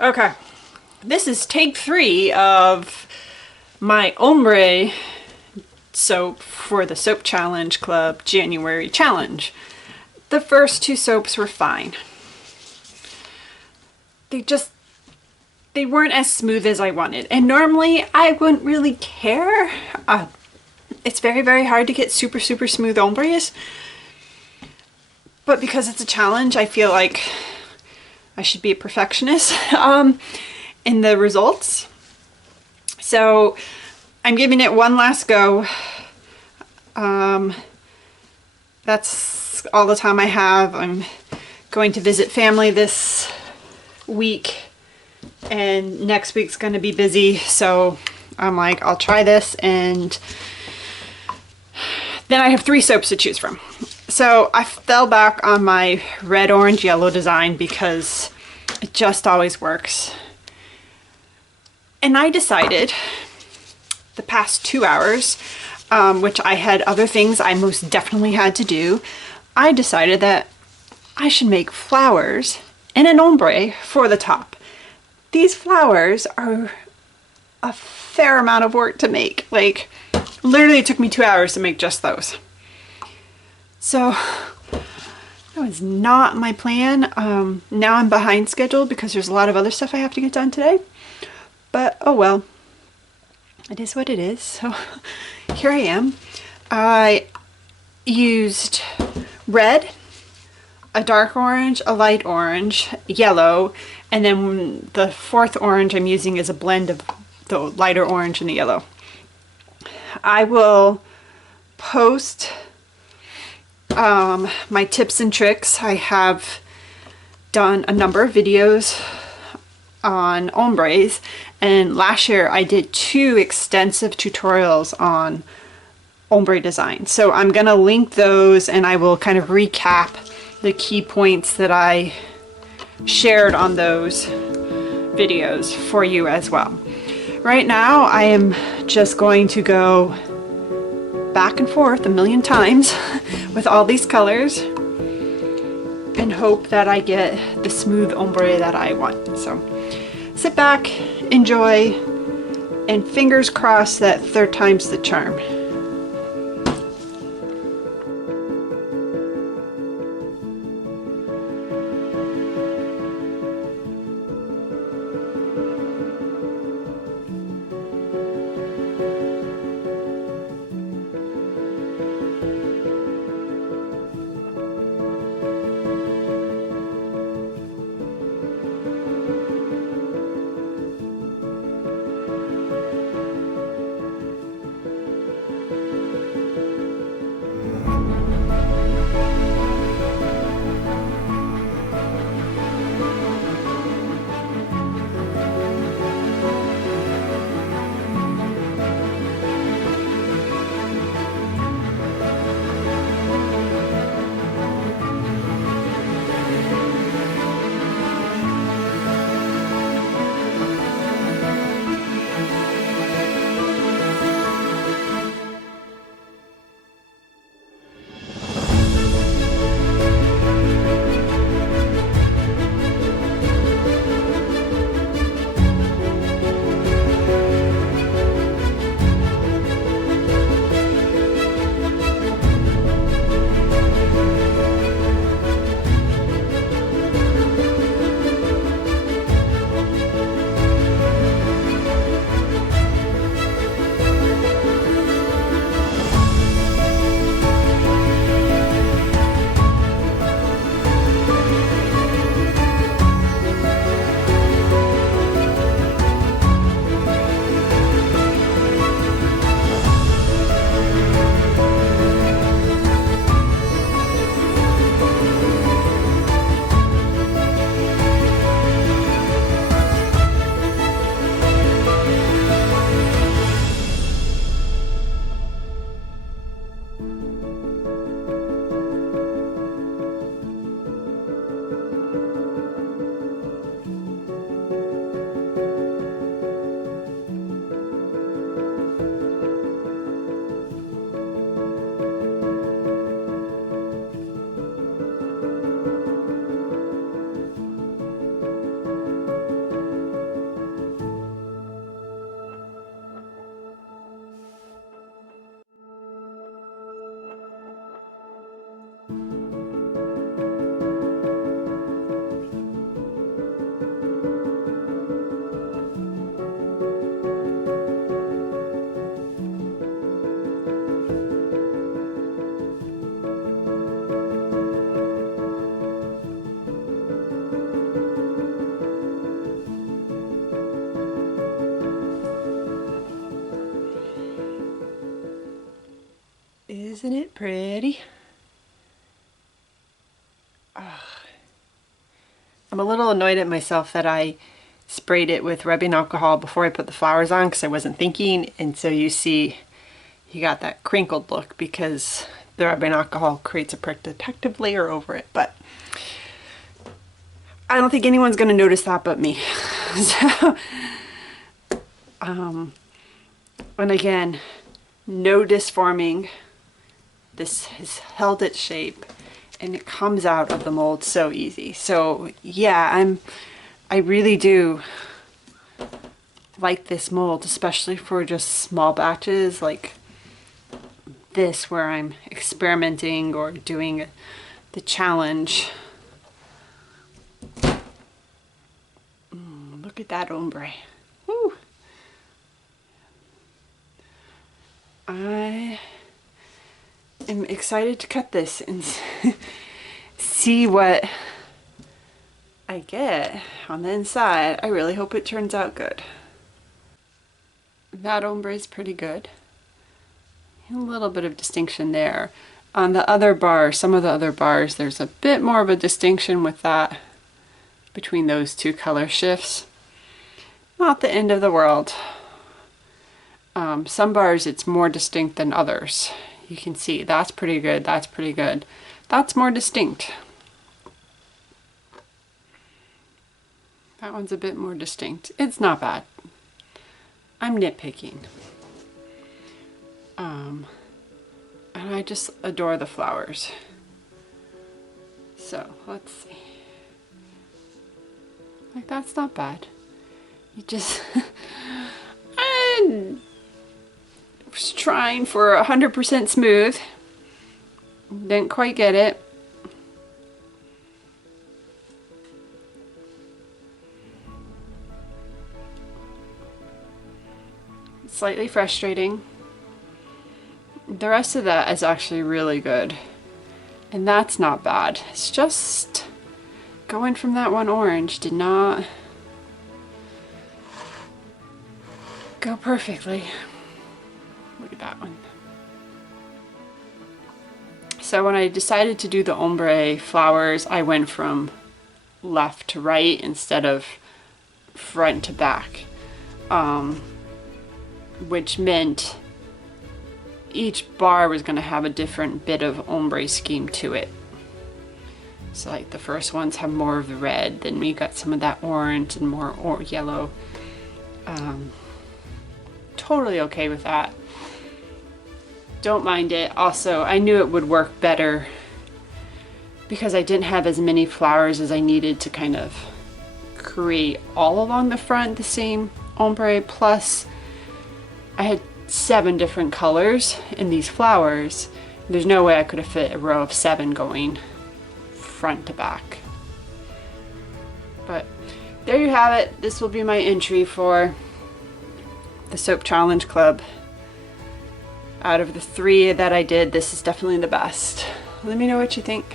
Okay, this is take 3 of my Ombre soap for the Soap Challenge Club January challenge. The first 2 soaps were fine. They weren't as smooth as I wanted, and normally I wouldn't really care. It's very, very hard to get super, super smooth ombres, but because it's a challenge, I feel like I should be a perfectionist in the results. So I'm giving it one last go. That's all the time I have. I'm going to visit family this week, and next week's going to be busy, so I'm like, I'll try this, and then I have 3 soaps to choose from. So I fell back on my red, orange, yellow design because it just always works. And I decided the past 2 hours, which I had other things I most definitely had to do, I decided that I should make flowers and an ombre for the top. These flowers are a fair amount of work to make. Like, literally it took me 2 hours to make just those. So that was not my plan. Now I'm behind schedule because there's a lot of other stuff I have to get done today. But oh well, it is what it is. So here I am. I used red, a dark orange, a light orange, yellow, and then the 4th orange I'm using is a blend of the lighter orange and the yellow. I will post my tips and tricks. I have done a number of videos on ombres, and last year I did 2 extensive tutorials on ombre design. So I'm gonna link those, and I will kind of recap the key points that I shared on those videos for you as well. Right now I am just going to go back and forth a million times with all these colors and hope that I get the smooth ombre that I want. So sit back, enjoy, and fingers crossed that 3rd time's the charm. Isn't it pretty? Oh. I'm a little annoyed at myself that I sprayed it with rubbing alcohol before I put the flowers on because I wasn't thinking, and so you see you got that crinkled look because the rubbing alcohol creates a protective layer over it, but I don't think anyone's going to notice that but me. So, and again, no disforming. This has held its shape and it comes out of the mold so easy. So yeah, I really do like this mold, especially for just small batches like this where I'm experimenting or doing the challenge. Look at that ombre. Woo. I am excited to cut this and see what I get on the inside. I really hope it turns out good. That ombre is pretty good. A little bit of distinction there. On the other bar, some of the other bars, there's a bit more of a distinction with that between those two color shifts. Not the end of the world. Some bars it's more distinct than others. You can see that's pretty good, that's pretty good. That's more distinct. That one's a bit more distinct. It's not bad. I'm nitpicking. And I just adore the flowers. So let's see. Like, that's not bad. You just I was trying for 100% smooth. Didn't quite get it. Slightly frustrating. The rest of that is actually really good. And that's not bad. It's just going from that one orange did not go perfectly. Look at that one. So when I decided to do the ombre flowers, I went from left to right instead of front to back. Which meant each bar was going to have a different bit of ombre scheme to it. So like the first ones have more of the red, then we got some of that orange and more yellow. Totally okay with that. Don't mind it. Also, I knew it would work better because I didn't have as many flowers as I needed to kind of create all along the front the same ombre, plus I had 7 different colors in these flowers. There's no way I could have fit a row of 7 going front to back. But there you have it. This will be my entry for the Soap Challenge Club. Out of the 3 that I did, this is definitely the best. Let me know what you think.